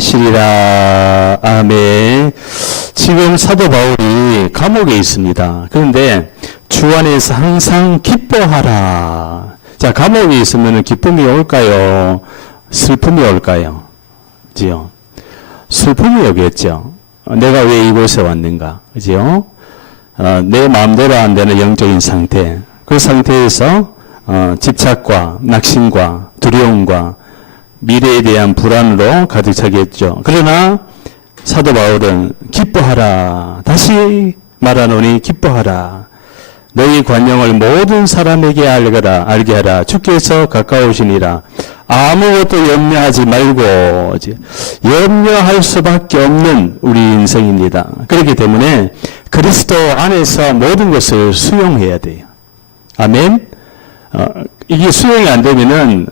되시리라. 아멘. 지금 사도 바울이 감옥에 있습니다. 그런데 주 안에서 항상 기뻐하라. 자, 감옥에 있으면 기쁨이 올까요? 슬픔이 올까요? 그지요? 슬픔이 오겠죠. 내가 왜 이곳에 왔는가? 그지요? 내 마음대로 안 되는 영적인 상태. 그 상태에서 집착과 낙심과 두려움과 미래에 대한 불안으로 가득 차겠죠. 그러나 사도 바울은 기뻐하라. 다시 말하노니 기뻐하라. 너희 관용을 모든 사람에게 알게 하라. 주께서 가까우시니라. 아무것도 염려하지 말고 염려할 수밖에 없는 우리 인생입니다. 그렇기 때문에 그리스도 안에서 모든 것을 수용해야 돼요. 아멘. 이게 수용이 안 되면은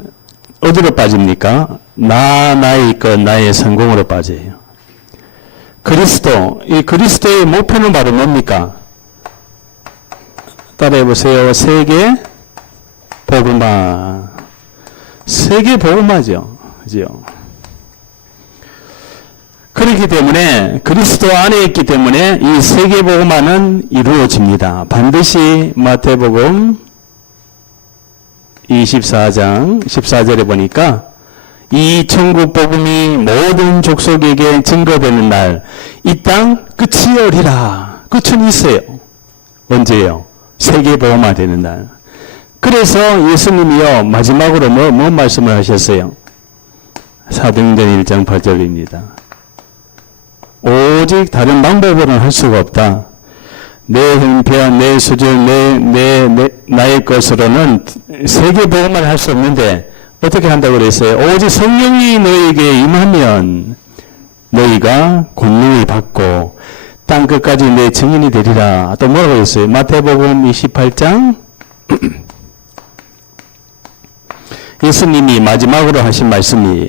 어디로 빠집니까? 나의 것, 나의 성공으로 빠져요. 이 그리스도의 목표는 바로 뭡니까? 따라해 보세요. 세계 복음화. 세계 복음화죠. 그죠? 그렇기 때문에 그리스도 안에 있기 때문에 이 세계 복음화는 이루어집니다. 반드시 마태복음 24장 14절에 보니까 이 천국 복음이 모든 족속에게 증거되는 날 이 땅 끝이 오리라. 끝은 있어요. 언제요? 세계 복음화 되는 날. 그래서 예수님이요 마지막으로 뭐 말씀을 하셨어요? 사도행전 1장 8절입니다. 오직 다른 방법으로는 할 수가 없다. 내 형편, 내 수준, 나의 것으로는 세계 복음을 할 수 없는데 어떻게 한다고 그랬어요? 오직 성령이 너에게 임하면 너희가 권능을 받고 땅 끝까지 내 증인이 되리라. 또 뭐라고 했어요? 마태복음 28장 예수님이 마지막으로 하신 말씀이에요.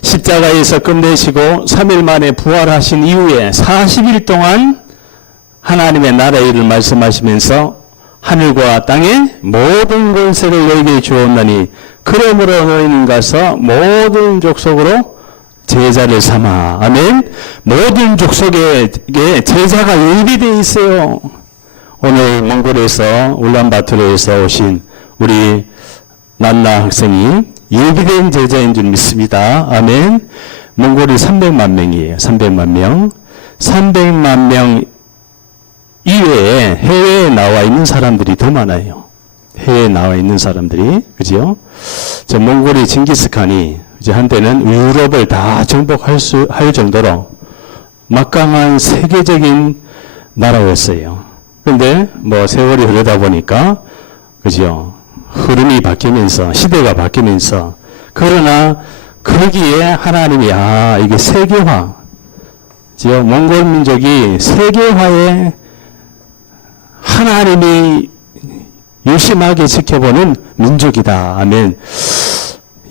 십자가에서 끝내시고 3일 만에 부활하신 이후에 40일 동안 하나님의 나라의 일을 말씀하시면서 하늘과 땅의 모든 권세를 너희에게 주었나니 그러므로 너희는 가서 모든 족속으로 제자를 삼아. 아멘. 모든 족속에게 제자가 예비되어 있어요. 오늘 몽골에서 울란바토르에서 오신 우리 난나 학생이 예비된 제자인 줄 믿습니다. 아멘. 몽골이 300만 명이에요. 300만 명. 300만 명 이외에 해외에 나와 있는 사람들이 더 많아요. 해외에 나와 있는 사람들이. 그죠? 저 몽골이 징기스칸이 이제 한때는 유럽을 다 정복할 정도로 막강한 세계적인 나라였어요. 근데 뭐 세월이 흐르다 보니까 그죠? 흐름이 바뀌면서 시대가 바뀌면서 그러나 거기에 하나님이 이게 세계화. 그죠? 몽골 민족이 세계화에 하나님이 유심하게 지켜보는 민족이다. 아멘.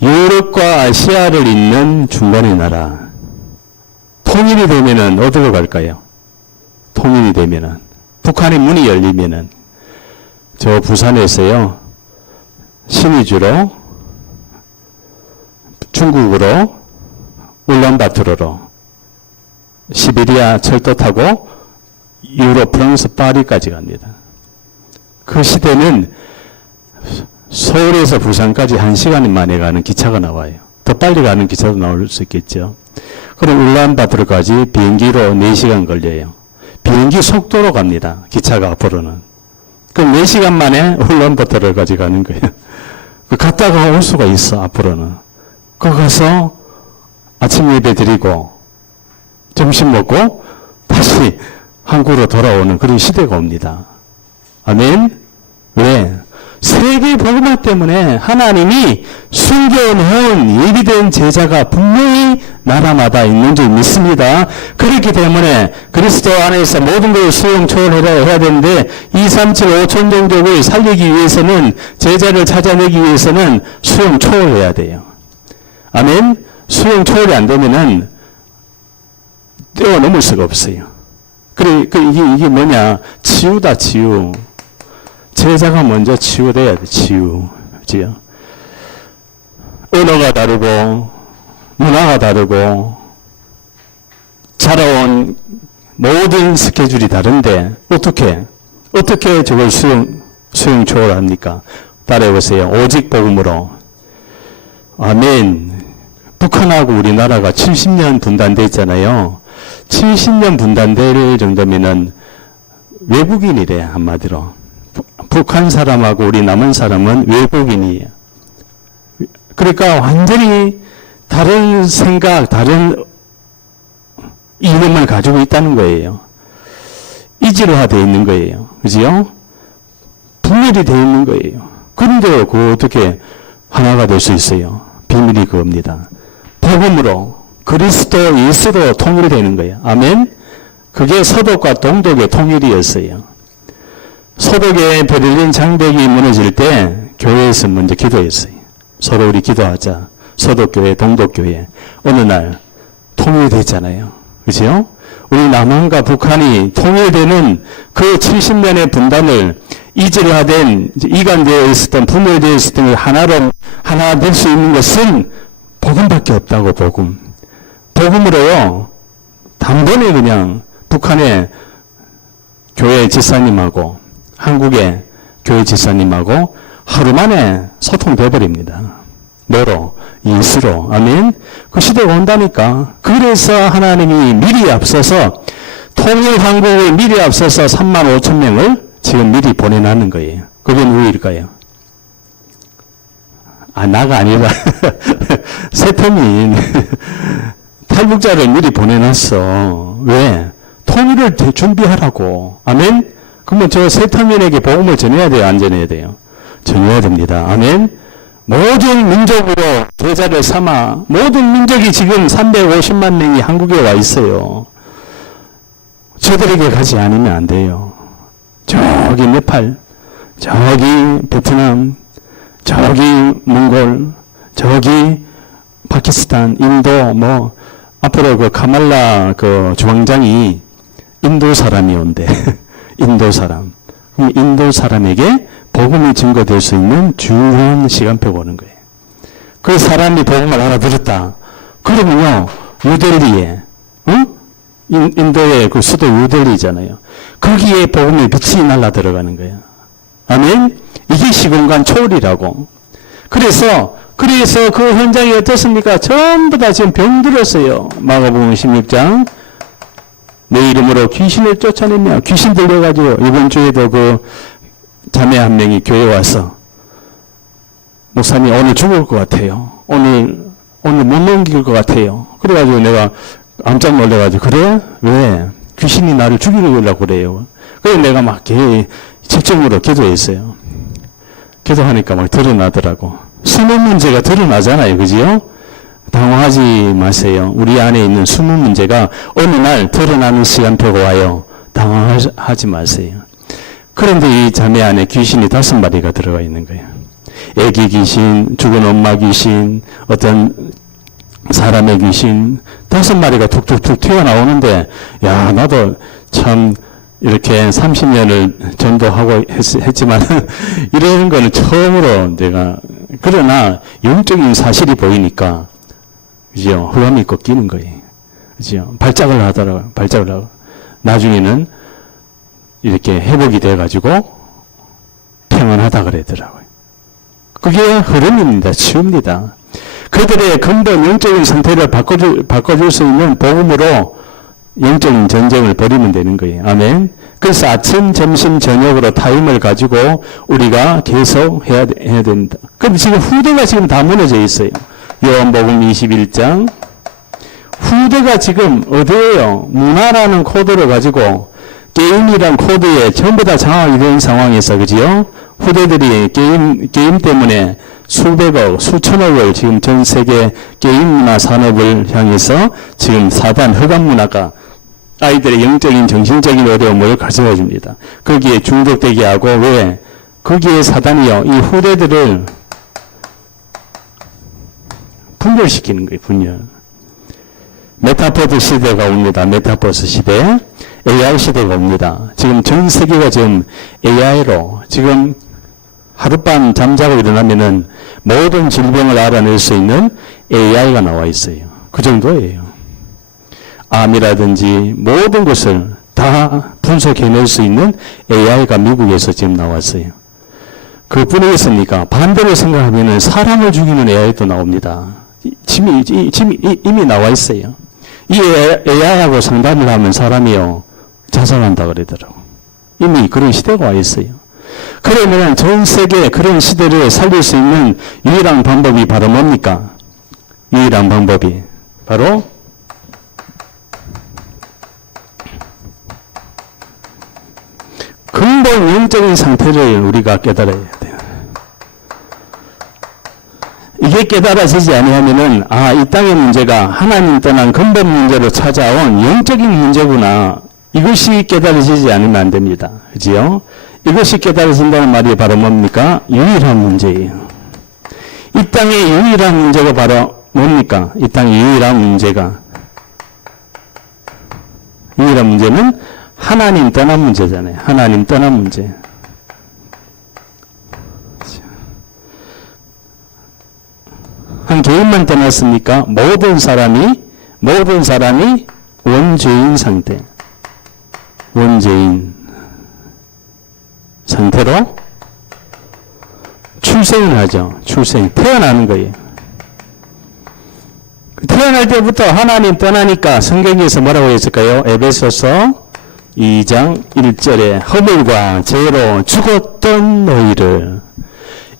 유럽과 아시아를 잇는 중간의 나라. 통일이 되면은 어디로 갈까요? 통일이 되면은 북한의 문이 열리면은 저 부산에서요 신의주로 중국으로 울란바토르로 시베리아 철도 타고 유럽 프랑스 파리까지 갑니다. 그 시대는 서울에서 부산까지 1시간 만에 가는 기차가 나와요. 더 빨리 가는 기차도 나올 수 있겠죠. 그럼 울란바토르까지 비행기로 4시간 걸려요. 비행기 속도로 갑니다. 기차가 앞으로는. 그럼 4시간 만에 울란바토르까지 가는 거예요. 갔다가 올 수가 있어 앞으로는. 거기 가서 아침 예배 드리고 점심 먹고 다시 한국으로 돌아오는 그런 시대가 옵니다. 아멘? 왜? 세계 복음화 때문에 하나님이 숨겨놓은 예비된 제자가 분명히 나라마다 있는 줄 믿습니다. 그렇기 때문에 그리스도 안에서 모든 것을 수용 초월해야 되는데 2, 3, 7, 5천 종족을 살리기 위해서는 제자를 찾아내기 위해서는 수용 초월해야 돼요. 아멘? 수용 초월이 안 되면은 뛰어넘을 수가 없어요. 그래, 이게 뭐냐? 치유다, 치유. 제자가 먼저 치유돼야 돼, 치유. 그지요? 언어가 다르고, 문화가 다르고, 자라온 모든 스케줄이 다른데 어떻게 저걸 수용 초월합니까? 따라해보세요. 오직 복음으로. 아멘. 북한하고 우리나라가 70년 분단돼 있잖아요. 70년 분단될 정도면은 외국인이래, 한마디로. 북한 사람하고 우리 남한 사람은 외국인이에요. 그러니까 완전히 다른 생각, 다른 이념을 가지고 있다는 거예요. 이질화되어 있는 거예요. 그죠? 분열이 되어 있는 거예요. 그런데 그 어떻게 하나가 될 수 있어요? 비밀이 그겁니다. 복음으로, 그리스도 예수로 통일되는 거예요. 아멘? 그게 서독과 동독의 통일이었어요. 서독의 베를린 장벽이 무너질 때 교회에서 먼저 기도했어요. 서로 우리 기도하자. 서독교회, 동독교회. 어느 날 통일됐잖아요. 그죠? 우리 남한과 북한이 통일되는 그 70년의 분단을 이질화된, 이간되어 있었던, 분열되어 있었던 하나 될 수 있는 것은 복음밖에 없다고, 복음. 복음으로요, 단번에 그냥 북한의 교회 지사님하고 한국의 교회 지사님하고 하루 만에 소통돼 버립니다. 뭐로? 예수로. 아멘. 그 시대가 온다니까. 그래서 하나님이 미리 앞서서 통일 한국을 미리 앞서서 3만 5천 명을 지금 미리 보내놨는 거예요. 그게 누구일까요? 나가 아니라 세터민 탈북자를 미리 보내놨어. 왜? 통일을 준비하라고. 아멘. 그러면 저 세터민에게 복음을 전해야 돼요? 안 전해야 돼요? 전해야 됩니다. 아멘. 모든 민족으로 제자를 삼아 모든 민족이 지금 350만 명이 한국에 와 있어요. 저들에게 가지 않으면 안 돼요. 저기 네팔, 저기 베트남, 저기 몽골, 저기 파키스탄, 인도, 앞으로 그 카말라 그 주방장이 인도 사람이 온대. 인도 사람. 그럼 인도 사람에게 복음이 증거될 수 있는 중요한 시간표가 오는 거예요. 그 사람이 복음을 알아들었다. 그러면요, 뉴델리에, 인도의 그 수도 뉴델리잖아요. 거기에 복음의 빛이 날라 들어가는 거예요. 아멘? 이게 시공간 초월이라고. 그래서 그 현장이 어떻습니까? 전부 다 지금 병들었어요. 마가복음 16장. 내 이름으로 귀신을 쫓아내며 귀신 들려가지고 이번 주에도 그 자매 한 명이 교회 와서 목사님 오늘 죽을 것 같아요. 오늘 못 넘길 것 같아요. 그래가지고 내가 깜짝 놀래가지고 그래? 왜? 귀신이 나를 죽이려고 그래요. 그래서 내가 막 집중으로 기도했어요. 기도하니까 막 드러나더라고. 숨은 문제가 드러나잖아요. 그지요? 당황하지 마세요. 우리 안에 있는 숨은 문제가 어느 날 드러나는 시간표가 와요. 당황하지 마세요. 그런데 이 자매 안에 귀신이 5마리가 들어가 있는 거예요. 애기 귀신, 죽은 엄마 귀신, 어떤 사람의 귀신 5마리가 툭툭툭 튀어나오는데 야 나도 참 이렇게 30년을 전도하고 했지만 이런 거는 처음으로 내가 그러나 영적인 사실이 보이니까 그죠? 흑암이 꺾이는 거예요. 그죠? 발작을 하고 나중에는 이렇게 회복이 돼가지고 평안하다 그러더라고요. 그게 흐름입니다. 치유입니다. 그들의 근본 영적인 상태를 바꿔줄 수 있는 복음으로 영적인 전쟁을 벌이면 되는 거예요. 아멘. 그래서 아침, 점심, 저녁으로 타임을 가지고 우리가 계속 해야 된다. 그런데 지금 후대가 지금 다 무너져 있어요. 요한복음 21장. 후대가 지금 어디에요? 문화라는 코드를 가지고 게임이란 코드에 전부 다 장악이 된 상황에서, 그지요? 후대들이 게임 때문에 수백억, 수천억을 지금 전 세계 게임 문화 산업을 향해서 지금 사단 흑암 문화가 아이들의 영적인 정신적인 어려움을 가져다 줍니다. 거기에 중독되게 하고, 왜? 거기에 사단이요, 이 후대들을 분열시키는 거예요, 분열. 메타버스 시대가 옵니다. 메타버스 시대. AI 시대가 옵니다. 지금 전 세계가 지금 AI로 지금 하룻밤 잠자고 일어나면은 모든 질병을 알아낼 수 있는 AI가 나와 있어요. 그 정도예요. 암이라든지 모든 것을 다 분석해낼 수 있는 AI가 미국에서 지금 나왔어요. 그뿐이겠습니까? 반대로 생각하면 사람을 죽이는 AI도 나옵니다. 이미 나와 있어요. 이 AI하고 상담을 하면 사람이요 자살한다 그러더라고. 이미 그런 시대가 와 있어요. 그러면 전 세계 그런 시대를 살릴 수 있는 유일한 방법이 바로 뭡니까? 유일한 방법이 바로 근본 영적인 상태를 우리가 깨달아야 돼요. 이게 깨달아지지 않으면은 이 땅의 문제가 하나님 떠난 근본 문제로 찾아온 영적인 문제구나. 이것이 깨달아지지 않으면 안 됩니다. 그지요? 이것이 깨달아진다는 말이 바로 뭡니까? 유일한 문제예요. 이 땅의 유일한 문제가 바로 뭡니까? 이 땅의 유일한 문제는 하나님 떠난 문제잖아요. 하나님 떠난 문제. 한 개인만 떠났습니까? 모든 사람이 원죄인 상태로 출생을 하죠. 태어나는 거예요. 태어날 때부터 하나님 떠나니까 성경에서 뭐라고 했을까요? 에베소서 2장 1절에 허물과 죄로 죽었던 너희를,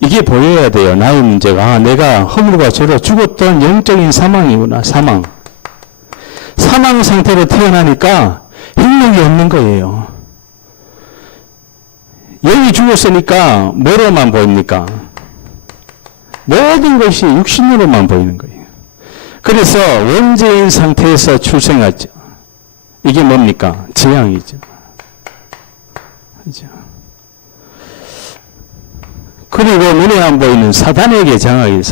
이게 보여야 돼요. 나의 문제가 내가 허물과 죄로 죽었던 영적인 사망이구나. 사망 상태로 태어나니까 행복이 없는 거예요. 영이 죽었으니까 뭐로만 보입니까? 모든 것이 육신으로만 보이는 거예요. 그래서 원죄인 상태에서 출생하죠. 이게 뭡니까? 재앙이죠. 그죠? 그리고 눈에 안 보이는 사단에게 장악이,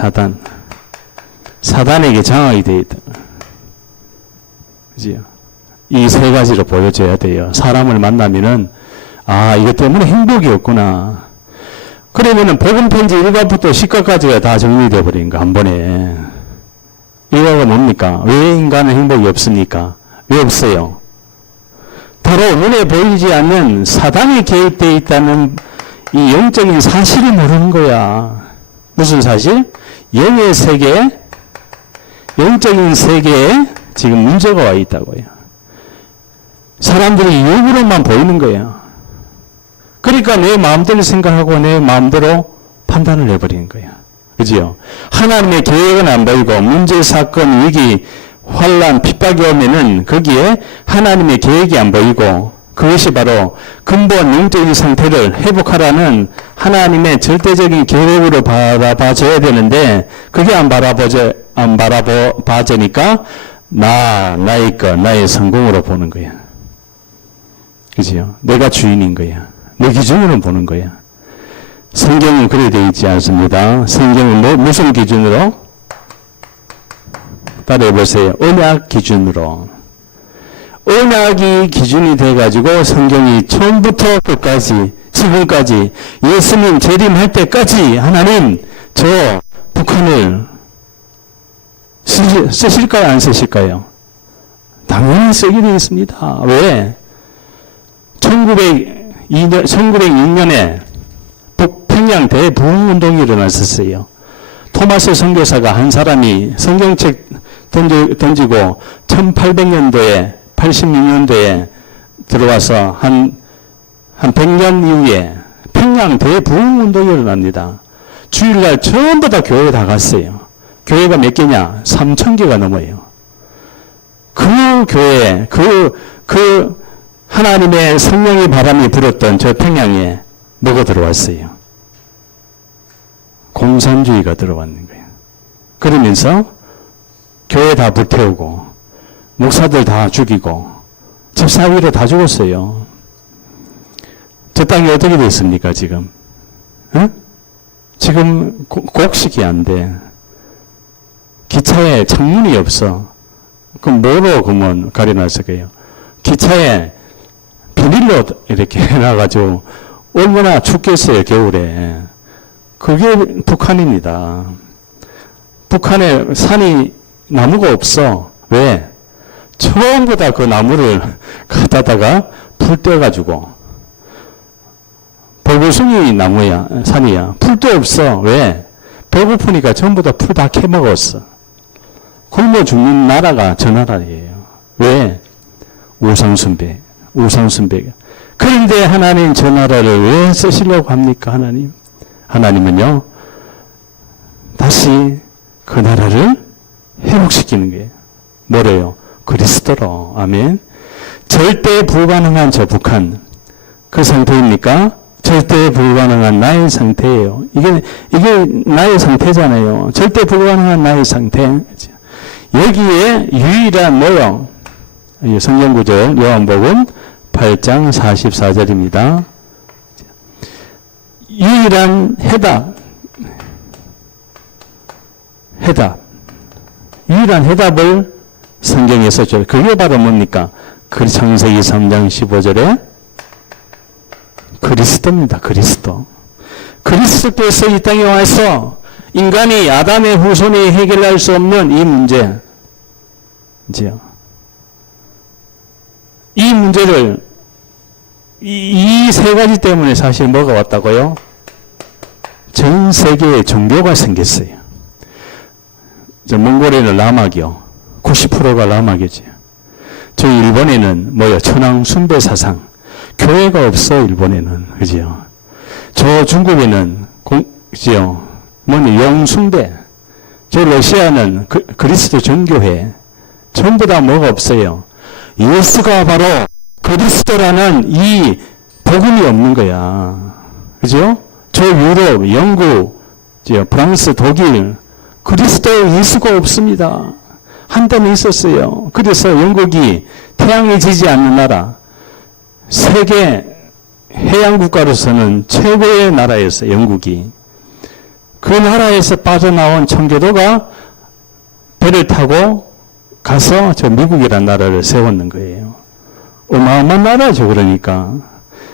사단에게 장악이 되어 있다. 그죠? 이 세 가지로 보여줘야 돼요. 사람을 만나면은, 이것 때문에 행복이 없구나. 그러면은 복음편지 1과부터 10과까지가 다 정리되어 버린 거, 한 번에. 이거가 뭡니까? 왜 인간은 행복이 없습니까? 왜 없어요? 바로 눈에 보이지 않는 사단이 개입되어 있다는 이 영적인 사실을 모르는 거야. 무슨 사실? 영의 세계, 영적인 세계에 지금 문제가 와 있다고요. 사람들이 육으로만 보이는 거야. 그러니까 내 마음대로 생각하고 내 마음대로 판단을 해버리는 거야. 그지요? 하나님의 계획은 안 보이고 문제, 사건, 위기, 환란, 핍박이 오면은 거기에 하나님의 계획이 안 보이고, 그것이 바로 근본 영적인 상태를 회복하라는 하나님의 절대적인 계획으로 바라봐줘야 되는데, 그게 안 바라봐지니까 나의 것, 나의 성공으로 보는 거야. 그지요? 내가 주인인 거야. 내 기준으로 보는 거야. 성경은 그래 되어 있지 않습니다. 성경은 무슨 기준으로? 따라해보세요. 언약 기준으로. 언약이 기준이 돼가지고 성경이 처음부터 끝까지, 지금까지, 예수님 재림할 때까지 하나님, 저 북한을 쓰실까요? 안 쓰실까요? 당연히 쓰게 되어 있습니다. 왜? 1906년에 북평양 대부흥운동이 일어났었어요. 토마스 선교사가 한 사람이 성경책 던지고 1800년도에 86년도에 들어와서 한 100년 이후에 평양 대부흥운동이 일어납니다. 주일날 전부 다 교회 다 갔어요. 교회가 몇 개냐? 3000개가 넘어요. 그 교회, 그 하나님의 성령의 바람이 불었던 저 평양에 뭐가 들어왔어요? 공산주의가 들어왔는 거예요. 그러면서 교회 다 불태우고 목사들 다 죽이고 집사위로 다 죽었어요. 저 땅이 어떻게 됐습니까 지금? 지금 곡식이 안 돼. 기차에 창문이 없어. 그럼 뭐로 그러면 가려놨을까요? 기차에 비닐로 이렇게 해놔가지고 얼마나 춥겠어요 겨울에. 그게 북한입니다. 북한에 산이 나무가 없어. 왜? 저 전부 다 그 나무를 갖다다가 풀 떼가지고, 벌거숭이 나무야, 산이야. 풀도 없어. 왜? 배고프니까 전부 다 풀 다 캐먹었어. 굶어 죽는 나라가 저 나라예요. 왜? 우상숭배. 그런데 하나님 저 나라를 왜 쓰시려고 합니까, 하나님? 하나님은요, 다시 그 나라를 회복시키는 거예요. 뭐래요? 그리스도로. 아멘. 절대 불가능한 저 북한. 그 상태입니까? 절대 불가능한 나의 상태예요. 이게 나의 상태잖아요. 절대 불가능한 나의 상태. 여기에 유일한 뭐요? 성경 구절 요한복음 8장 44절입니다. 유일한 해답. 유일한 해답을 성경에서 줘요. 그게 바로 뭡니까? 창세기 3장 15절에 그리스도입니다. 그리스도. 그리스도께서 이 땅에 와서 인간이 아담의 후손이 해결할 수 없는 이 문제, 이 문제를 이 세 가지 때문에 사실 뭐가 왔다고요? 전 세계에 종교가 생겼어요. 몽골에는 라마교, 90%가 라마교죠. 저희 일본에는 천황 숭배 사상, 교회가 없어 일본에는, 그죠? 저 중국에는 용숭배, 저 러시아는 그리스도 전교회, 전부 다 뭐가 없어요. 예수가 바로 그리스도라는 이 복음이 없는 거야. 그죠? 저 유럽, 영국, 프랑스, 독일, 그리스도 예수가 없습니다. 한때는 있었어요. 그래서 영국이 태양이 지지 않는 나라, 세계 해양국가로서는 최고의 나라였어요. 영국이. 그 나라에서 빠져나온 청교도가 배를 타고 가서 저 미국이라는 나라를 세웠는 거예요. 어마어마한 나라죠. 그러니까.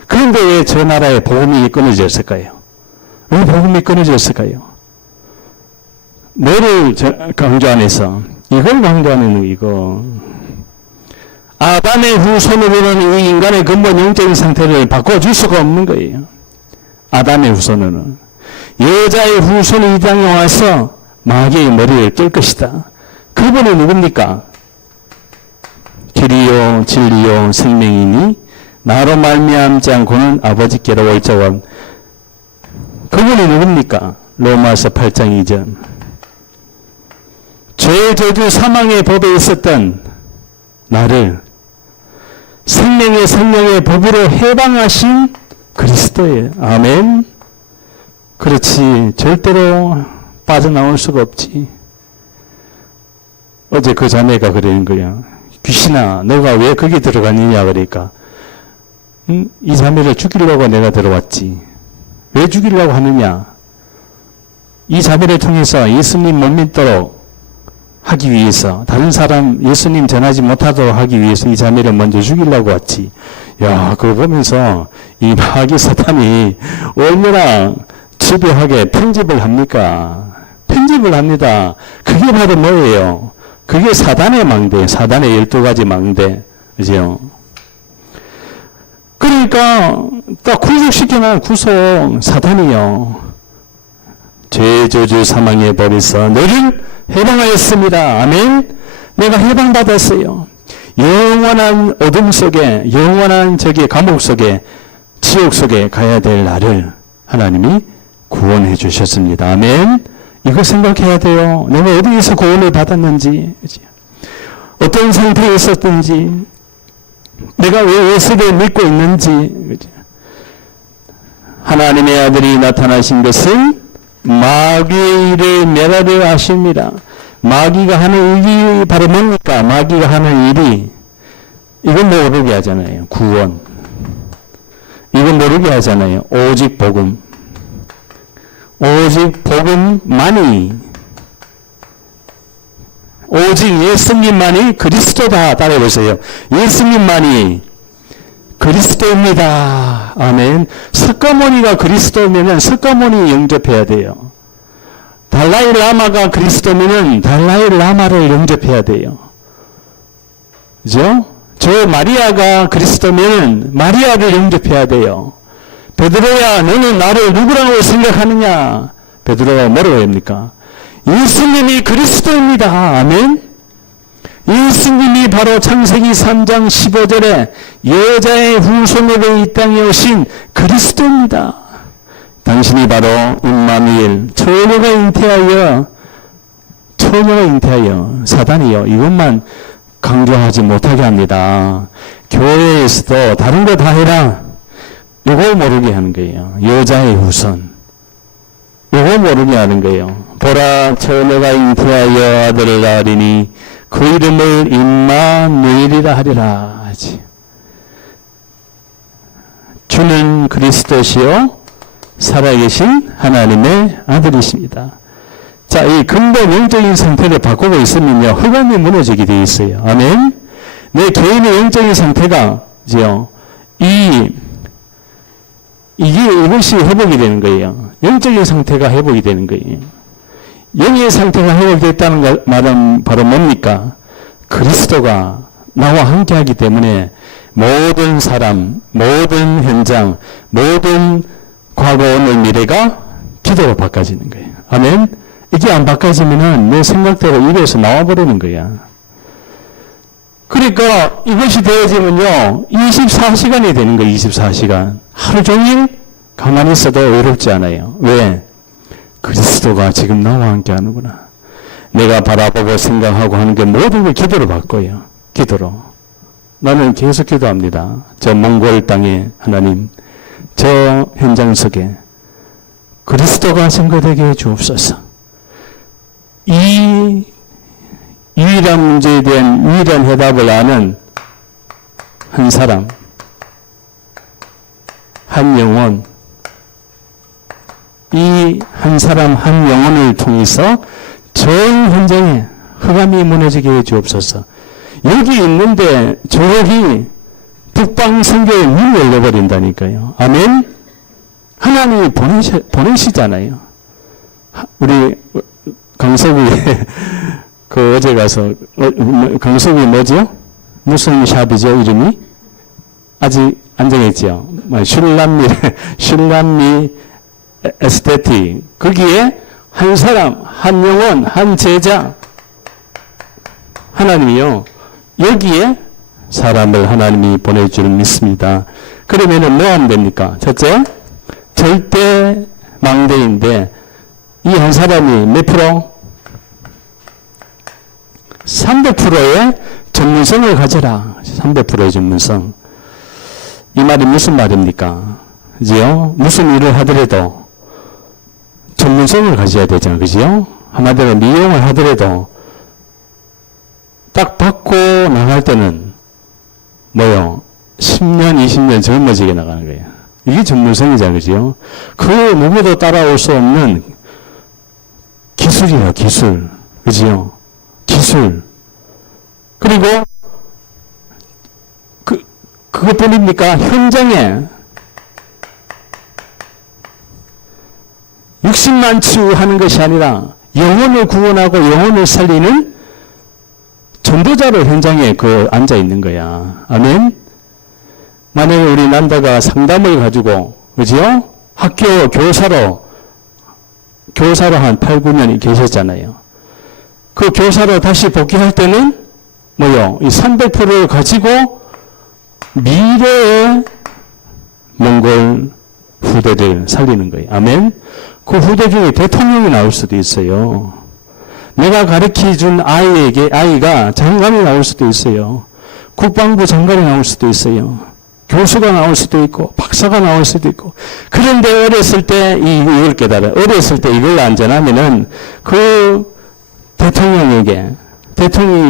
그런데 왜 저 나라에 복음이 끊어졌을까요? 왜 복음이 끊어졌을까요? 뭐를 강조 안 해서? 이걸 강조하는 이거. 아담의 후손으로는 이 인간의 근본 영적인 상태를 바꿔줄 수가 없는 거예요. 아담의 후손으로는. 여자의 후손이 이 땅에 와서 마귀의 머리를 깰 것이다. 그분이 누굽니까? 길이요 진리요 생명이니 나로 말미암지 않고는 아버지께로 올 자와 그분이 누굽니까? 로마서 8장 2절. 죄 저주 사망의 법에 있었던 나를 생명의 성령의 법으로 해방하신 그리스도예요. 아멘. 그렇지. 절대로 빠져나올 수가 없지. 어제 그 자매가 그러는 거야. 귀신아, 너가 왜 거기 들어갔느냐 그러니까. 이 자매를 죽이려고 내가 들어왔지. 왜 죽이려고 하느냐? 이 자매를 통해서 예수님 못 믿도록 하기 위해서, 다른 사람 예수님 전하지 못하도록 하기 위해서 이 자매를 먼저 죽이려고 왔지. 야, 그거 보면서 이 마귀 사탄이 얼마나 집요하게 편집을 합니까? 편집을 합니다. 그게 바로 뭐예요? 그게 사단의 망대, 사단의 12가지 망대. 그죠? 그러니까, 딱 구속시켜놓은 구속, 사단이요. 죄, 저주, 사망의 법에서 너를 해방하였습니다. 아멘? 내가 해방받았어요. 영원한 어둠 속에, 영원한 감옥 속에, 지옥 속에 가야 될 나를 하나님이 구원해 주셨습니다. 아멘? 이거 생각해야 돼요. 내가 어디에서 구원을 받았는지, 어떤 상태에 있었든지, 내가 왜 예수를 믿고 있는지, 하나님의 아들이 나타나신 것은 마귀의 일을 멸하려 하십니다. 마귀가 하는 일이 바로 뭡니까? 마귀가 하는 일이, 이건 모르게 하잖아요. 구원. 이건 모르게 하잖아요. 오직 복음. 오직 복음만이, 오직 예수님만이 그리스도다. 따라해보세요. 예수님만이 그리스도입니다. 아멘. 석가모니가 그리스도면은 석가모니 영접해야 돼요. 달라이 라마가 그리스도면은 달라이 라마를 영접해야 돼요. 그죠? 저 마리아가 그리스도면 마리아를 영접해야 돼요. 베드로야, 너는 나를 누구라고 생각하느냐? 베드로가 뭐라고 합니까? 예수님이 그리스도입니다. 아멘? 예수님이 바로 창세기 3장 15절에 여자의 후손으로 이 땅에 오신 그리스도입니다. 당신이 바로 임마누엘, 처녀가 잉태하여 사단이요, 이것만 강조하지 못하게 합니다. 교회에서도 다른 거 다 해라, 이걸 모르게 하는 거예요. 여자의 후손, 이걸 모르게 하는 거예요. 보라, 처녀가 잉태하여 아들을 낳으리니 그 이름을 임마누엘이라 하리라 하지. 주는 그리스도시요 살아계신 하나님의 아들이십니다. 자, 이 근본 영적인 상태를 바꾸고 있으면요, 흑암이 무너지게 되어 있어요. 아멘? 내 개인의 영적인 상태가, 이것이 회복이 되는 거예요. 영적인 상태가 회복이 되는 거예요. 영의 상태가 회복됐다는 말은 바로 뭡니까? 그리스도가 나와 함께 하기 때문에 모든 사람, 모든 현장, 모든 과거, 오늘, 미래가 기도로 바꿔지는 거예요. 아멘? 이게 안 바꿔지면은 내 생각대로 입에서 나와버리는 거야. 그러니까 이것이 되어지면요, 24시간이 되는 거예요. 24시간. 하루 종일 가만히 있어도 외롭지 않아요. 왜? 그리스도가 지금 나와 함께 하는구나. 내가 바라보고 생각하고 하는 게 모든 걸 기도로 바꿔요. 기도로. 나는 계속 기도합니다. 저 몽골 땅에 하나님, 저 현장 속에 그리스도가 증거되게 해 주옵소서. 이 유일한 문제에 대한 유일한 해답을 아는 한 사람, 한 영혼, 이 한 사람 한 영혼을 통해서 전 현장에 흑암이 무너지게 해 주옵소서. 여기 있는데 저기 북방 성교에 문을 열려버린다니까요. 아멘? 하나님이 보내시잖아요. 우리 강석이 어제 가서 강석이 뭐죠? 무슨 샵이죠? 이름이? 아직 안 정했죠? 슐람미 에스테티. 거기에 한 사람, 한 영혼, 한 제자, 하나님이요, 여기에 사람을 하나님이 보낼 줄 믿습니다. 그러면은 뭐 하면 됩니까? 첫째, 절대 망대인데 이 한 사람이 몇 프로? 300%의 전문성을 가져라. 300%의 전문성. 이 말이 무슨 말입니까? 그죠? 무슨 일을 하더라도 전문성을 가져야 되잖아요. 그죠? 한마디로 미용을 하더라도 딱 받고 나갈 때는 뭐요? 10년, 20년 젊어지게 나가는 거예요. 이게 전문성이잖아요. 그죠? 그 누구도 따라올 수 없는 기술이에요. 기술. 그죠? 기술. 그리고 그것뿐입니까? 현장에 60만 치유하는 것이 아니라 영혼을 구원하고 영혼을 살리는 전도자로 현장에 앉아 있는 거야. 아멘? 만약에 우리 난다가 상담을 가지고, 그죠? 학교 교사로 한 8, 9년이 계셨잖아요. 그 교사로 다시 복귀할 때는 뭐요? 이 300%를 가지고 미래의 몽골 후대를 살리는 거예요. 아멘? 그 후대 중에 대통령이 나올 수도 있어요. 내가 가르쳐준 아이가 장관이 나올 수도 있어요. 국방부 장관이 나올 수도 있어요. 교수가 나올 수도 있고, 박사가 나올 수도 있고. 그런데 어렸을 때 이걸 깨달아요. 어렸을 때 이걸 안 전하면은 그 대통령이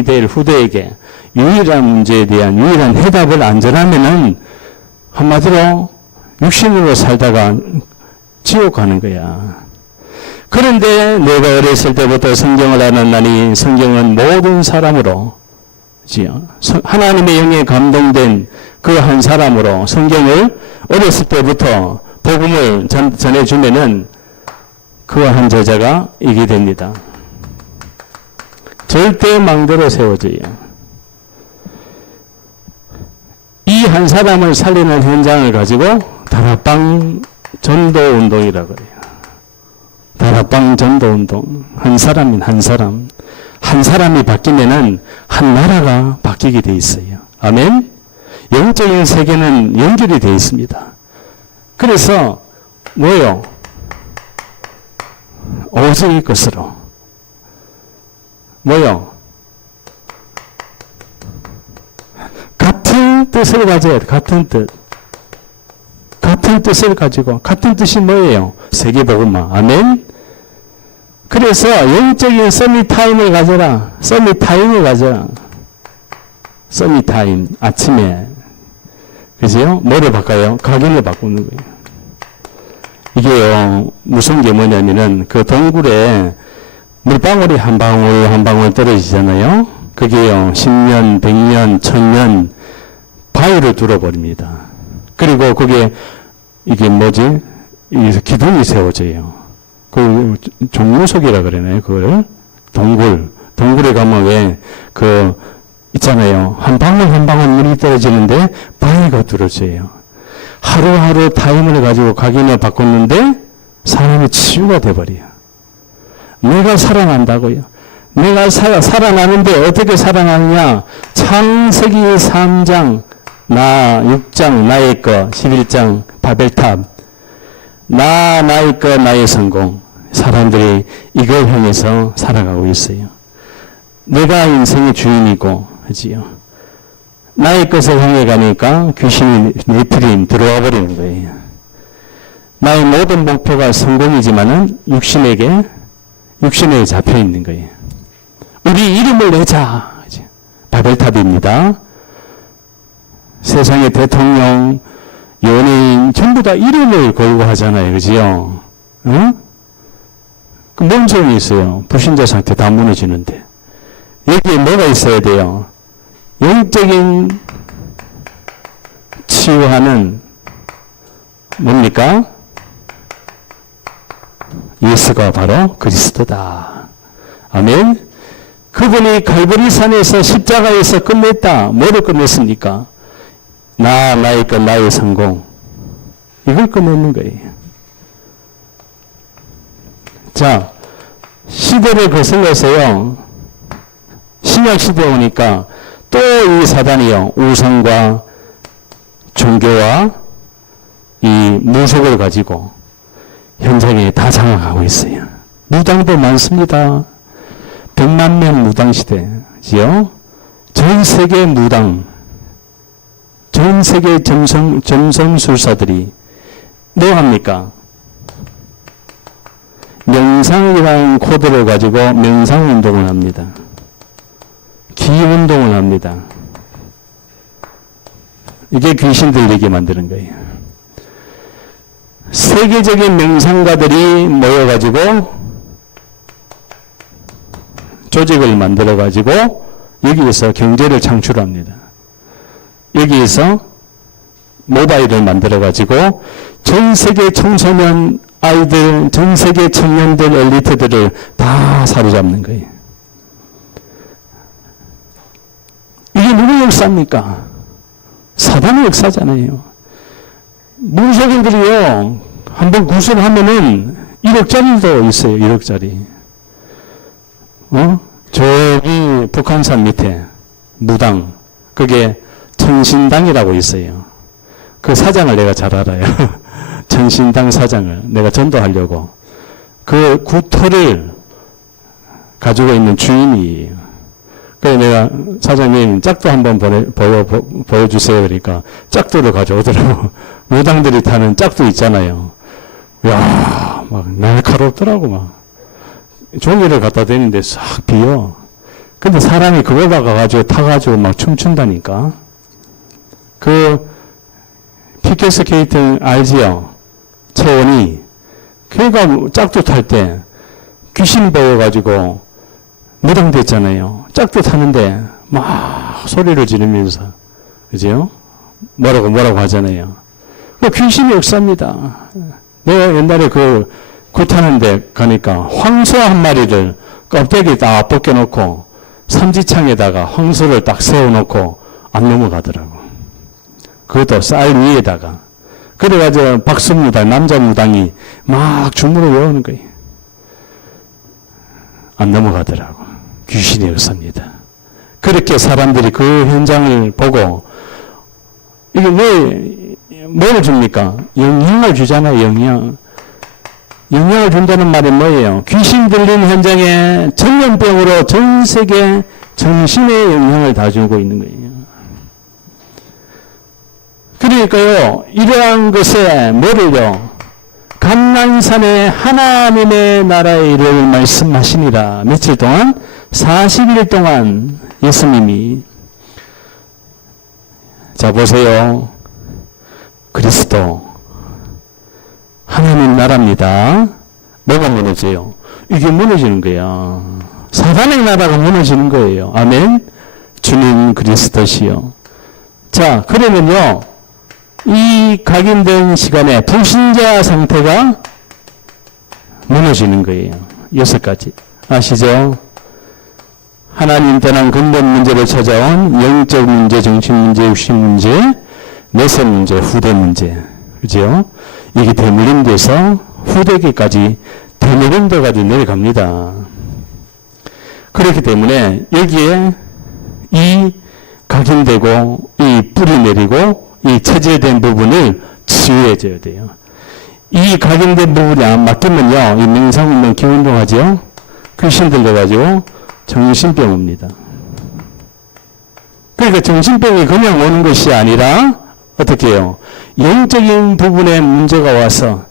될 후대에게 유일한 문제에 대한 유일한 해답을 안 전하면은 한마디로 육신으로 살다가 지옥 가는 거야. 그런데 내가 어렸을 때부터 성경을 알았나니 성경은 모든 사람으로, 하나님의 영에 감동된 그 한 사람으로 성경을 어렸을 때부터 복음을 전해주면은 그 한 제자가 이게 됩니다. 절대 망대로 세워져요. 한 사람을 살리는 현장을 가지고 다락방 전도 운동이라고 그래요. 다락방 전도 운동. 한 사람인 한 사람. 한 사람이 바뀌면은 한 나라가 바뀌게 돼 있어요. 아멘? 영적인 세계는 연결이 되어 있습니다. 그래서 뭐요? 오직의 것으로 뭐요? 같은 뜻을 가져야 돼. 같은 뜻. 같은 뜻을 가지고 같은 뜻이 뭐예요? 세계복음화. 아멘? 그래서 영적인 서밋타임을 가져라. 서밋타임을 가져라. 서밋타임. 아침에. 그죠? 뭐를 바꿔요? 각인을 바꾸는 거예요. 이게요, 무서운 게 뭐냐면은, 그 동굴에 물방울이 한 방울 한 방울 떨어지잖아요? 그게요, 10년, 100년, 1000년, 바위를 뚫어버립니다. 그리고 그게, 이게 뭐지? 여기서 기둥이 세워져요. 그, 종무석이라 그러나요? 그걸? 동굴에 가면 왜, 있잖아요. 한 방울 한 방울 물이 떨어지는데 바위가 뚫어져요. 하루하루 타임을 가지고 각인을 바꿨는데 사람이 치유가 돼버려요. 내가 살아난다고요. 내가 살아나는데 어떻게 살아나느냐. 창세기 3장, 6장 나의 것, 11장 바벨탑. 나의 것, 나의 성공. 사람들이 이걸 향해서 살아가고 있어요. 내가 인생의 주인이고, 그지요. 나의 것을 향해 가니까 귀신이 네피림 들어와 버리는 거예요. 나의 모든 목표가 성공이지만은 육신에게 잡혀 있는 거예요. 우리 이름을 내자. 바벨탑입니다. 세상의 대통령, 연예인 전부 다 이름을 걸고 하잖아요. 그지요? 응? 뭔 소용이 있어요? 불신자 상태 다 무너지는데. 여기에 뭐가 있어야 돼요? 영적인 치유하는 뭡니까? 예수가 바로 그리스도다. 아멘. 그분이 갈보리산에서 십자가에서 끝냈다. 뭐를 끝냈습니까? 나의 것, 나의 성공. 이걸 끝내는 거예요. 자, 시대를 거슬러서요. 신약 시대에 오니까 또 이 사단이요. 우상과 종교와 이 무속을 가지고 현장에 다 장악하고 있어요. 무당도 많습니다. 100만 명 무당 시대지요. 전 세계 무당, 전 세계 점성술사들이 뭐 합니까? 명상이라는 코드를 가지고 명상운동을 합니다. 기운동을 합니다. 이게 귀신 들리게 만드는 거예요. 세계적인 명상가들이 모여가지고 조직을 만들어가지고 여기에서 경제를 창출합니다. 여기에서 모바일을 만들어가지고 전 세계 청소년 아이들, 전 세계 청년들, 엘리트들을 다 사로잡는 거예요. 이게 누구 역사입니까? 사단의 역사잖아요. 무속인들이요, 한번 구술하면은 1억짜리도 있어요, 1억짜리. 저기 북한산 밑에 무당, 그게 천신당이라고 있어요. 그 사장을 내가 잘 알아요. 천신당 사장을 내가 전도하려고. 그 구토를 가지고 있는 주인이에요. 그래서 내가 사장님 짝도 한번 보여주세요. 그러니까 짝도를 가져오더라고. 무당들이 타는 짝도 있잖아요. 야, 막 날카롭더라고 막. 종이를 갖다 대는데 싹 비어. 근데 사람이 그거다가 가지고 타가지고 막 춤춘다니까. 그 피겨스케이팅 알지요? 채원이. 그러니까 짝도 탈 때 귀신 보여가지고 무당됐잖아요. 짝도 타는데 막 소리를 지르면서, 그죠? 뭐라고 하잖아요. 그 귀신이 역사입니다. 내가 옛날에 그 타는데 가니까 황소 한 마리를 껍데기 딱 벗겨놓고 삼지창에다가 황소를 딱 세워놓고 안 넘어가더라고. 그것도 쌀 위에다가. 그래가지고 박수무당, 남자무당이 막 주문을 외우는 거예요. 안 넘어가더라고. 귀신이 없습니다. 그렇게 사람들이 그 현장을 보고, 이게 뭘 줍니까? 영향을 주잖아요, 영향. 영향을 준다는 말이 뭐예요? 귀신 들린 현장에 전염병으로 전 세계 정신에 영향을 다 주고 있는 거예요. 그러니까요, 이러한 것에 뭐를요? 감난산에 하나님의 나라의 일을 말씀하시니라. 며칠 동안? 40일 동안 예수님이. 자, 보세요. 그리스도. 하나님 나라입니다. 뭐가 무너져요? 이게 무너지는 거야. 사단의 나라가 무너지는 거예요. 아멘. 주님 그리스도시요. 자, 그러면요, 이 각인된 시간에 불신자 상태가 무너지는 거예요. 6가지. 아시죠? 하나님 떠난 근본 문제를 찾아온 영적 문제, 정신 문제, 육신 문제, 내세 문제, 후대 문제. 그죠? 이게 대물림돼서 후대기까지 대물림돼가지고 내려갑니다. 그렇기 때문에 여기에 이 각인되고 이 뿌리 내리고 이 체질된 부분을 치유해줘야 돼요. 이 각인된 부분이 안 맡기면요, 이 명상운동, 기운동 하죠? 귀신 들려가지고 정신병 옵니다. 그러니까 정신병이 그냥 오는 것이 아니라 어떻게 해요? 영적인 부분에 문제가 와서,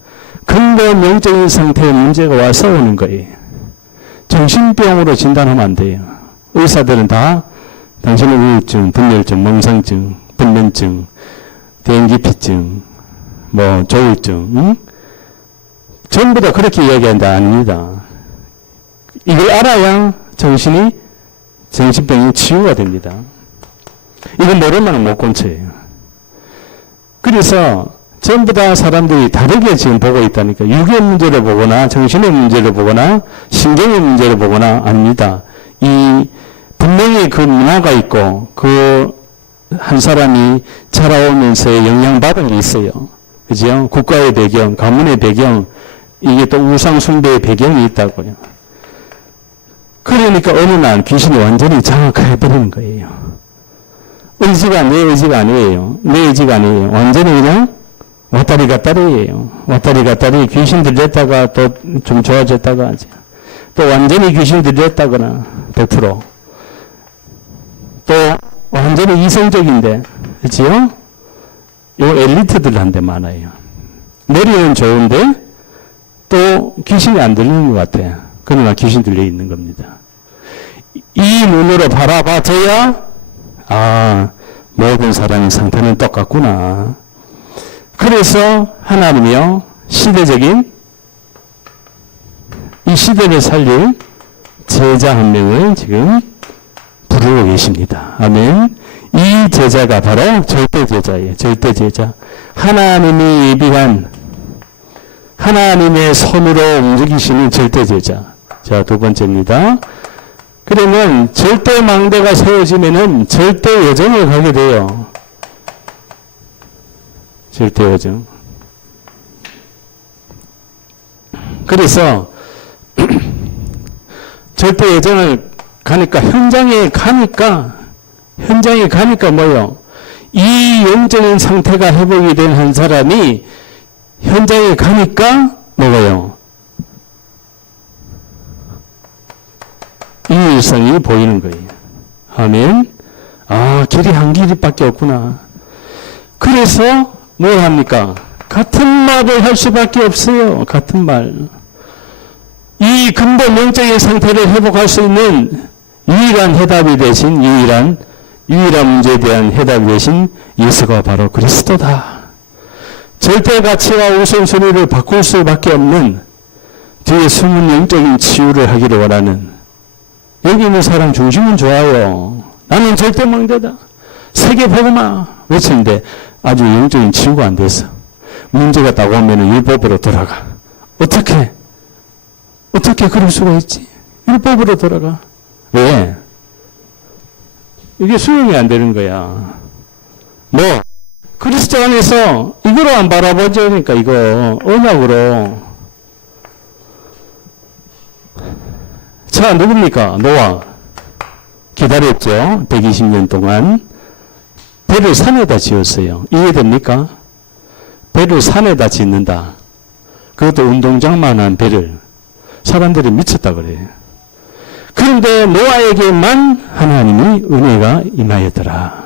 근본 영적인 상태에 문제가 와서 오는 거예요. 정신병으로 진단하면 안 돼요. 의사들은 다 당신의 우울증, 분열증, 몽상증, 불면증, 대인기피증, 조울증, 응? 전부 다 그렇게 이야기한다. 아닙니다. 이걸 알아야 정신병이 치유가 됩니다. 이걸 모르면 못 고쳐요. 그래서 전부 다 사람들이 다르게 지금 보고 있다니까. 육의 문제를 보거나 정신의 문제를 보거나 신경의 문제를 보거나 아닙니다. 분명히 그 문화가 있고 그 한 사람이 자라오면서 영향받은 게 있어요. 그죠? 국가의 배경, 가문의 배경, 이게 또 우상 숭배의 배경이 있다고요. 그러니까 어느 날 귀신이 완전히 장악해버리는 거예요. 의지가 내 의지가 아니에요. 내 의지가 아니에요. 완전히 그냥 왔다리 갔다리예요. 왔다리 갔다리. 귀신 들렸다가 또 좀 좋아졌다가 하죠. 또 완전히 귀신 들렸다거나 100%. 또 완전히 이성적인데, 그렇지요? 요 엘리트들한테 많아요. 머리는 좋은데 또 귀신이 안 들리는 것 같아요. 그러나 귀신 들려 있는 겁니다. 이 눈으로 바라봐줘야 모든 사람의 상태는 똑같구나. 그래서 하나님이요, 시대적인 이 시대를 살릴 제자 한 명을 지금 부르고 계십니다. 아멘. 이 제자가 바로 절대 제자예요. 절대 제자. 하나님이 예비한 하나님의 손으로 움직이시는 절대 제자. 자, 두 번째입니다. 그러면 절대 망대가 세워지면은 절대 여정을 가게 돼요. 절대 여정. 그래서 절대 여정을 가니까 현장에 가니까 뭐요? 이 영적인 상태가 회복이 된 한 사람이 현장에 가니까 뭐가요? 이 일성이 보이는 거예요. 아멘. 길이 한 길밖에 없구나. 그래서 뭘 합니까? 같은 말을 할 수밖에 없어요. 같은 말. 이 근본 영적인 상태를 회복할 수 있는 유일한 해답이 되신 유일한 문제에 대한 해답이 되신 예수가 바로 그리스도다. 절대 가치와 우선순위를 바꿀 수밖에 없는 뒤에 숨은 영적인 치유를 하기를 원하는 여기 있는 사람 중심은 좋아요. 나는 절대 망대다. 세계 복음화 외치는데 아주 영적인 치유가 안 돼서 문제가 다가오면 율법으로 돌아가. 어떻게 그럴 수가 있지? 율법으로 돌아가. 왜? 이게 수용이 안 되는 거야. 그리스도 안에서 이거로 안 바라보죠. 그러니까 이거 언약으로. 자, 누굽니까? 노아. 기다렸죠. 120년 동안. 배를 산에다 지었어요. 이해됩니까? 배를 산에다 짓는다. 그것도 운동장만한 배를. 사람들이 미쳤다 그래요. 그런데 노아에게만 하나님이 은혜가 임하였더라.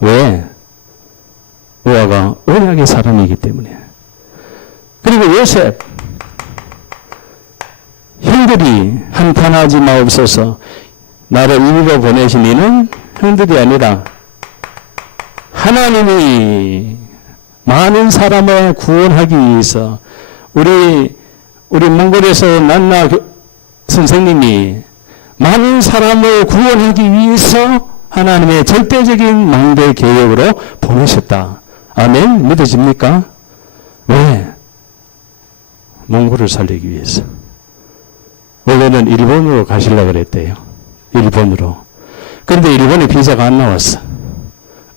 왜? 노아가 언약의 사람이기 때문에. 그리고 요셉. 형들이 한탄하지 마옵소서. 나를 이리로 보내신 이는 형들이 아니라 하나님이 많은 사람을 구원하기 위해서 우리 몽골에서 만나 선생님이 많은 사람을 구원하기 위해서 하나님의 절대적인 망대 계획으로 보내셨다. 아멘? 믿어집니까? 왜? 몽골을 살리기 위해서. 원래는 일본으로 가시려고 그랬대요. 일본으로. 그런데 일본에 비자가 안 나왔어.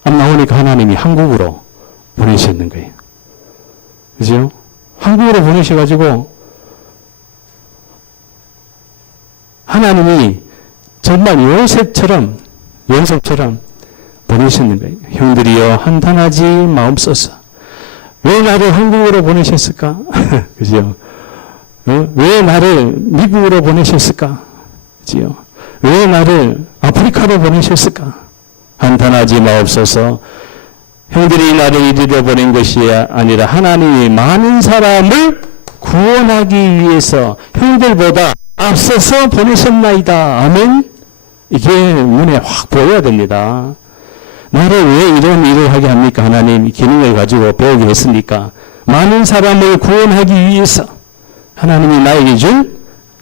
안 나오니까 하나님이 한국으로 보내셨는 거예요. 그죠? 한국으로 보내셔가지고 하나님이 정말 요셉처럼 보내셨는 거예요. 형들이여 한탄하지 마옵소서. 왜 나를 한국으로 보내셨을까? 그죠? 왜 나를 미국으로 보내셨을까? 그죠? 왜 나를 아프리카로 보내셨을까? 한탄하지 마옵소서. 형들이 나를 이리로 보낸 것이 아니라 하나님이 많은 사람을 구원하기 위해서 형들보다 앞서서 보내셨나이다. 아멘? 이게 눈에 확 보여야 됩니다. 나를 왜 이런 일을 하게 합니까? 하나님 기능을 가지고 배우게 했습니까? 많은 사람을 구원하기 위해서 하나님이 나에게 준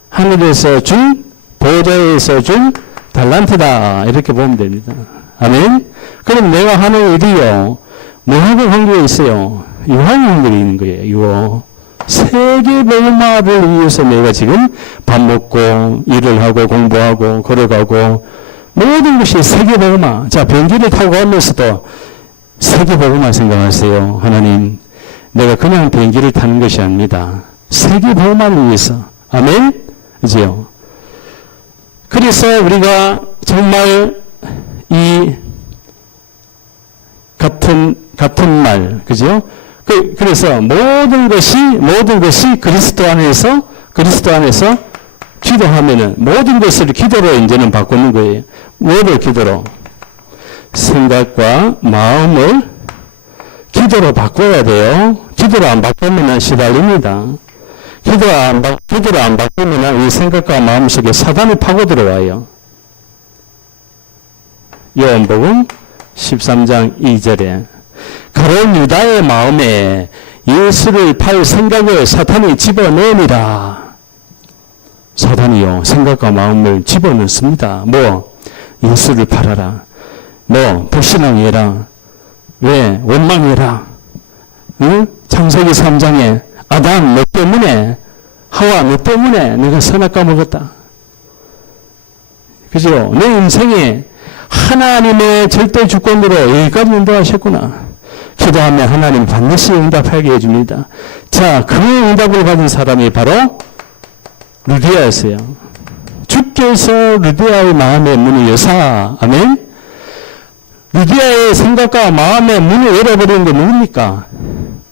하늘에서 준 보좌에서 준 달란트다. 이렇게 보면 됩니다. 아멘? 그럼 내가 하는 일이요. 뭐하고 관계가 있어요? 유하고 관계가 있는 거예요. 이거. 세계복음화를 위해서 내가 지금 밥 먹고 일을 하고 공부하고 걸어가고 모든 것이 세계복음화. 자, 비행기를 타고 가면서도 세계복음화 생각하세요. 하나님, 내가 그냥 비행기를 타는 것이 아닙니다. 세계복음화를 위해서. 아멘? 그죠? 그래서 우리가 정말 이 같은 말, 그죠? 그래서 모든 것이 그리스도 안에서 기도하면은 모든 것을 기도로 이제는 바꾸는 거예요. 뭐를 기도로? 생각과 마음을 기도로 바꿔야 돼요. 기도로 안 바꾸면 시달립니다. 기도로 안 바꾸면 이 생각과 마음 속에 사단이 파고 들어와요. 요한복음 13장 2절에 가룟 유다의 마음에 예수를 팔 생각을 사탄이 집어넣으니라. 사탄이요, 생각과 마음을 집어넣습니다. 뭐? 예수를 팔아라. 너 불신앙해라. 왜? 원망해라. 응? 창세기 3장에 아담 너 때문에, 하와 너 때문에 내가 선악과 먹었다. 그죠? 내 인생에 하나님의 절대 주권으로 여기까지 인도하셨구나. 기도하면 하나님 반드시 응답하게 해줍니다. 자, 그 응답을 받은 사람이 바로 루디아였어요. 주께서 루디아의 마음의 문을 여사. 아멘? 루디아의 생각과 마음의 문을 열어버리는 게 누굽니까?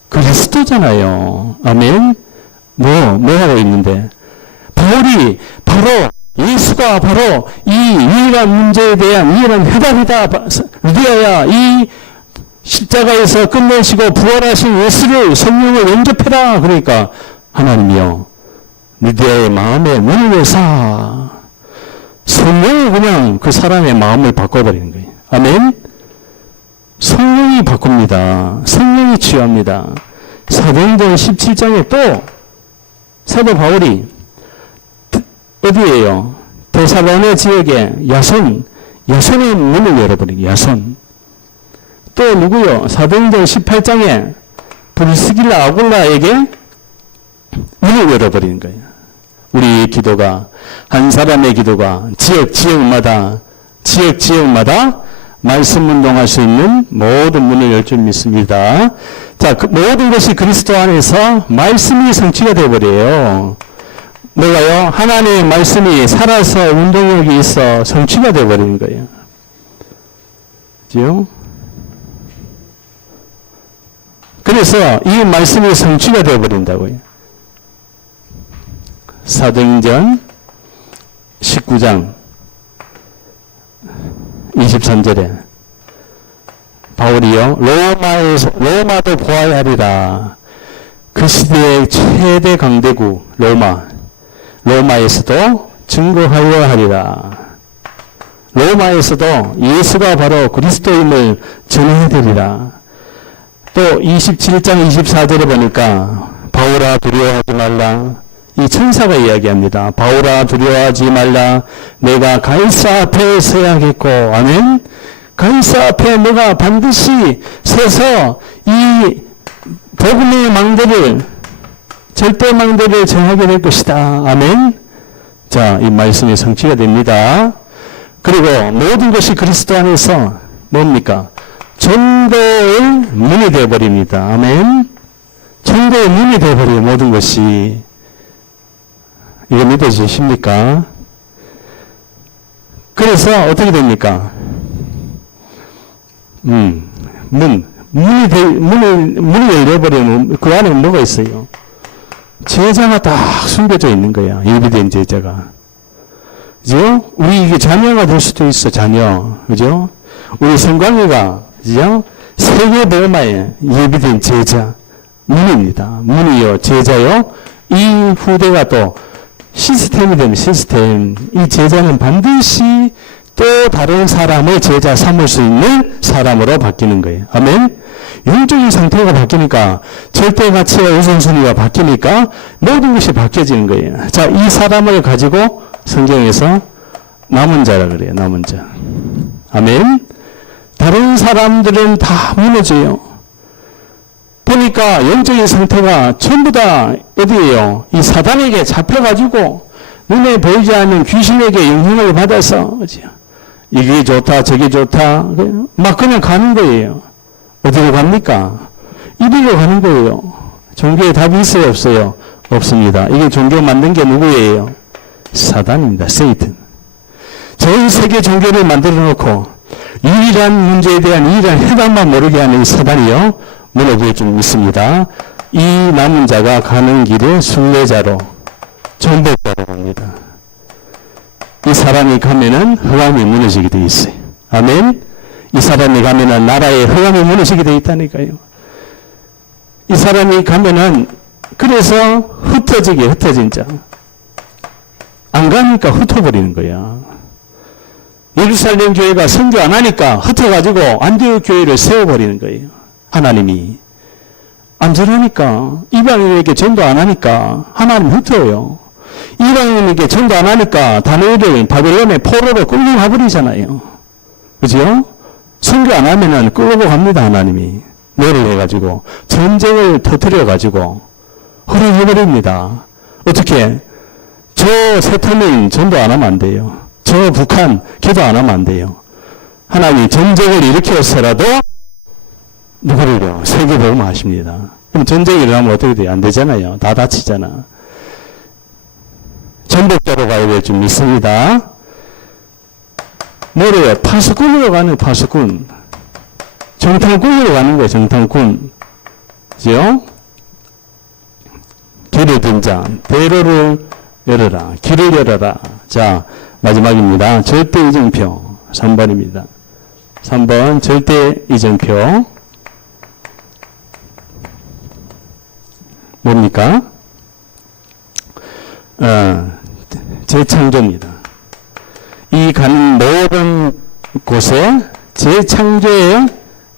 그리스도잖아요. 아멘? 뭐 하고 있는데? 바울이 바로 예수가 바로 이 유일한 문제에 대한 유일한 해답이다. 루디아야, 이 십자가에서 끝내시고 부활하신 예수를 성령을 영접해라. 그러니까 하나님이요, 루디아의 마음에 문을 여사. 성령이 그냥 그 사람의 마음을 바꿔버리는 거예요. 아멘? 성령이 바꿉니다. 성령이 치유합니다. 사도행전 17장에 또 사도 바울이 어디에요? 데살로네 지역에 야손의 문을 열어버린 야손. 또 누구요? 사도행전 18장에 브리스길라 아굴라에게 문을 열어버리는 거예요. 우리의 기도가, 한 사람의 기도가 지역마다 말씀 운동할 수 있는 모든 문을 열 줄 믿습니다. 자, 그 모든 것이 그리스도 안에서 말씀이 성취가 되어버려요. 뭐가요? 하나님의 말씀이 살아서 운동력이 있어 성취가 되어버리는 거예요. 그죠? 그래서 이 말씀이 성취가 되어버린다고요. 사도행전 19장 23절에 바울이요, 로마도 보아야 하리라. 그 시대의 최대 강대국 로마에서도 증거하여야 하리라. 로마에서도 예수가 바로 그리스도임을 전해야 되리라. 또 27장 24절에 보니까 바울아 두려워하지 말라. 이 천사가 이야기합니다. 바울아 두려워하지 말라. 내가 가이사 앞에 서야겠고, 아멘. 가이사 앞에 내가 반드시 서서 이 복음의 망대를, 절대 망대를 정하게 될 것이다. 아멘. 자, 이 말씀이 성취가 됩니다. 그리고 모든 것이 그리스도 안에서 뭡니까? 전도의 문이 되어버립니다. 아멘. 전도의 문이 되어버려요. 모든 것이. 이거 믿어지십니까? 그래서 어떻게 됩니까? 문이 열려버리면 그 안에 뭐가 있어요? 제자가 딱 숨겨져 있는 거야. 예비된 제자가. 그죠? 우리 이게 자녀가 될 수도 있어, 자녀. 그죠? 우리 성광이가, 그죠? 세계복음화에 예비된 제자. 문입니다. 문이요, 제자요. 이 후대가 또 시스템이 되면 시스템. 이 제자는 반드시 또 다른 사람을 제자 삼을 수 있는 사람으로 바뀌는 거예요. 아멘? 영적인 상태가 바뀌니까 절대 가치와 우선순위가 바뀌니까 모든 것이 바뀌어지는 거예요. 자, 이 사람을 가지고 성경에서 남은 자라 그래요. 남은 자. 아멘? 다른 사람들은 다 무너져요. 보니까 영적인 상태가 전부 다 어디예요? 이 사단에게 잡혀가지고 눈에 보이지 않는 귀신에게 영향을 받아서 이게 좋다 저게 좋다 막 그냥 가는 거예요. 어디로 갑니까? 이리로 가는 거예요. 종교에 답이 있어요? 없어요? 없습니다. 이게 종교 만든 게 누구예요? 사단입니다. 세이튼. 전 세계 종교를 만들어 놓고 유일한 문제에 대한 유일한 해답만 모르게 하는 이 사단이요, 무너질 줄 믿습니다. 이 남은 자가 가는 길에 순례자로, 정복자로 갑니다. 이 사람이 가면은 흑암이 무너지게 돼 있어요. 아멘. 이 사람이 가면은 나라의 흑암이 무너지게 돼 있다니까요. 이 사람이 가면은 그래서 흩어진 자. 안 가니까 흩어버리는 거야. 예루살렘 교회가 선교 안 하니까 흩어가지고 안디옥 교회를 세워버리는 거예요. 하나님이. 안전하니까, 이방인에게 전도 안 하니까 하나님 흩어요. 이방인에게 전도 안 하니까 다니엘을 바벨론의 포로로 끌고 가버리잖아요. 그죠? 선교 안 하면은 끌고 갑니다. 하나님이. 노를 해가지고 전쟁을 터뜨려가지고 허락해버립니다. 어떻게? 저 세터민 전도 안 하면 안 돼요. 저 북한 기도 안 하면 안 돼요. 하나님이 전쟁을 일으켜서라도 누구를요? 세계복음 하십니다. 그럼 전쟁이 일어나면 어떻게 돼요? 안 되잖아요. 다 다치잖아. 전복자로 가야 될 줄 믿습니다. 뭐래요? 파수꾼으로 가는 파수꾼. 정탐꾼으로 가는 거예요. 정탐꾼. 그죠? 길을 든 자, 대로를 열어라. 길을 열어라. 자, 마지막입니다. 절대 이정표 3번입니다. 3번 절대 이정표 뭡니까? 재창조입니다. 이 가는 모든 곳에 재창조의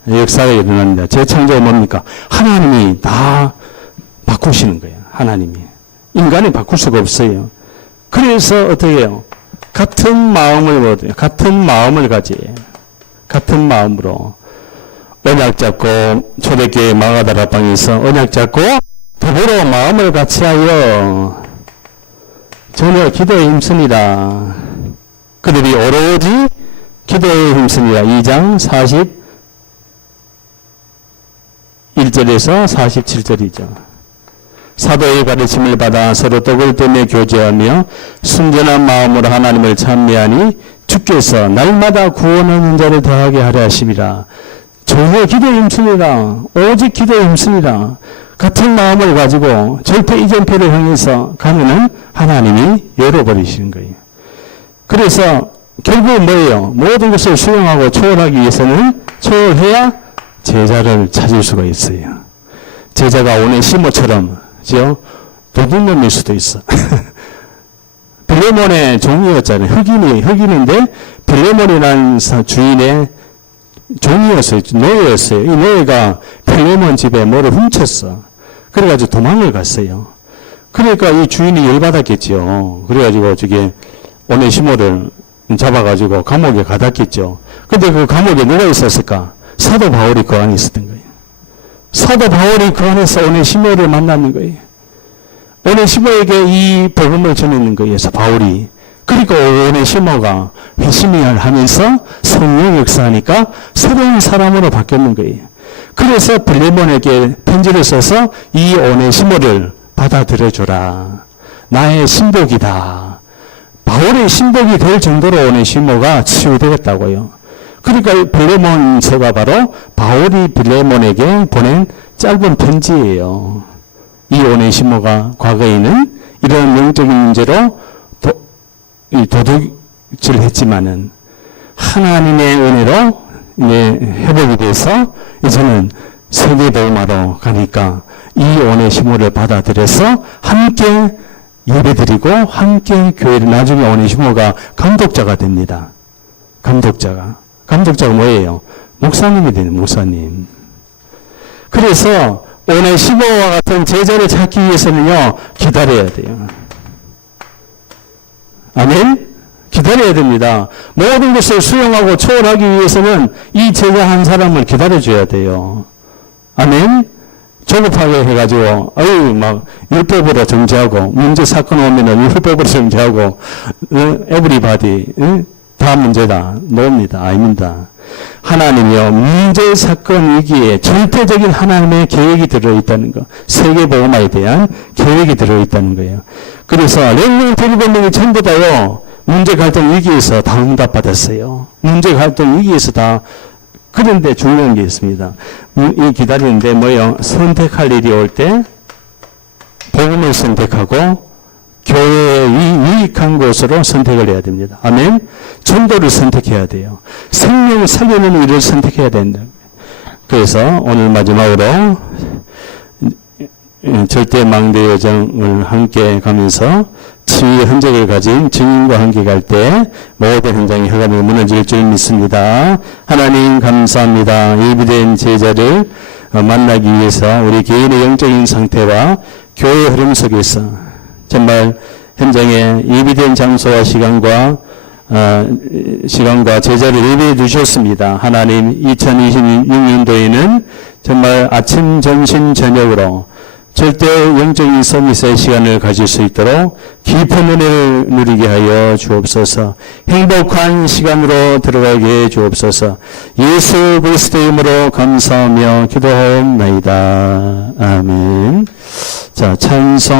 역사가 일어납니다. 재창조가 뭡니까? 하나님이 다 바꾸시는 거예요. 하나님이. 인간이 바꿀 수가 없어요. 그래서 어떻게 해요? 같은 마음을 얻어요. 같은 마음을 가져요. 같은 마음으로. 언약 잡고, 초대교회 마가다락방에서 언약 잡고, 더불어 마음을 같이 하여 전혀 기도에 힘씁니다. 그들이 오로지 기도에 힘쓰니라. 2장 41절에서 47절이죠. 사도의 가르침을 받아 서로 떡을 떼며 교제하며 순전한 마음으로 하나님을 찬미하니 주께서 날마다 구원하는 자를 더하게 하려 하심이라. 전혀 기도에 힘쓰니라. 오직 기도에 힘쓰니라. 같은 마음을 가지고 절대 이전표를 향해서 가면은 하나님이 열어버리시는 거예요. 그래서 결국은 뭐예요? 모든 것을 수용하고 초월하기 위해서는 초월해야 제자를 찾을 수가 있어요. 제자가 오네시모처럼 도둑놈일 수도 있어. 빌레몬의 종이었잖아요. 흑인인데 빌레몬이라는 주인의 종이었어요. 노예였어요. 이 노예가 빌레몬 집에 뭐를 훔쳤어. 그래가지고 도망을 갔어요. 그러니까 이 주인이 열받았겠죠. 그래가지고 저기 오네시모를 잡아가지고 감옥에 가뒀겠죠. 근데 그 감옥에 누가 있었을까? 사도 바울이 그 안에 있었던 거예요. 사도 바울이 그 안에서 오네시모를 만났는 거예요. 오네시모에게 이 복음을 전했는 거예요. 바울이. 그리고 오네시모가 회심을 하면서 성령 역사하니까 새로운 사람으로 바뀌었는 거예요. 그래서 빌레몬에게 편지를 써서 이 오네시모를 받아들여줘라. 나의 신복이다. 바울의 신복이 될 정도로 오네시모가 치유되었다고요. 그러니까 빌레몬서가 바로 바울이 빌레몬에게 보낸 짧은 편지예요. 이 오네시모가 과거에는 이런 영적인 문제로 도둑질 했지만은 하나님의 은혜로 회복이 돼서 이제는 세계복음화로 가니까 이 오네시모를 받아들여서 함께 예배드리고 함께 교회를 나중에 오네시모가 감독자가 됩니다. 감독자가 뭐예요? 목사님이 되는 목사님. 그래서 오네시모와 같은 제자를 찾기 위해서는요, 기다려야 돼요. 아멘? 기다려야 됩니다. 모든 것을 수용하고 초월하기 위해서는 이 제자 한 사람을 기다려줘야 돼요. 아멘? 조급하게 해가지고, 율법으로 정죄하고, 문제 사건 오면은 율법으로 정죄하고, 에브리바디, 다 문제다. 노입니다. 아닙니다. 하나님이요, 문제, 사건, 위기에 절대적인 하나님의 계획이 들어있다는 거. 세계복음화에 대한 계획이 들어있다는 거예요. 그래서, 렘넌트 7명이 전부 다요, 문제, 갈등, 위기에서 다 응답받았어요. 문제, 갈등, 위기에서 다. 그런데 중요한 게 있습니다. 이 기다리는데 뭐요? 선택할 일이 올 때, 복음을 선택하고, 교회에 유익한 곳으로 선택을 해야 됩니다. 아멘? 전도를 선택해야 돼요. 생명을 살리는 일을 선택해야 된다. 그래서 오늘 마지막으로 절대 망대 여정을 함께 가면서 치유의 흔적을 가진 증인과 함께 갈 때 모든 현장이 혈관이 무너질 줄 믿습니다. 하나님 감사합니다. 예비된 제자를 만나기 위해서 우리 개인의 영적인 상태와 교회의 흐름 속에서 정말 현장에 예비된 장소와 시간과 제자를 예비해 주셨습니다. 하나님 2026년도에는 정말 아침, 점심, 저녁으로 절대 영적인 서밋의 시간을 가질 수 있도록 깊은 은혜를 누리게 하여 주옵소서. 행복한 시간으로 들어가게 해 주옵소서. 예수 그리스도의 이름으로 감사하며 기도하옵나이다. 아멘. 자, 찬송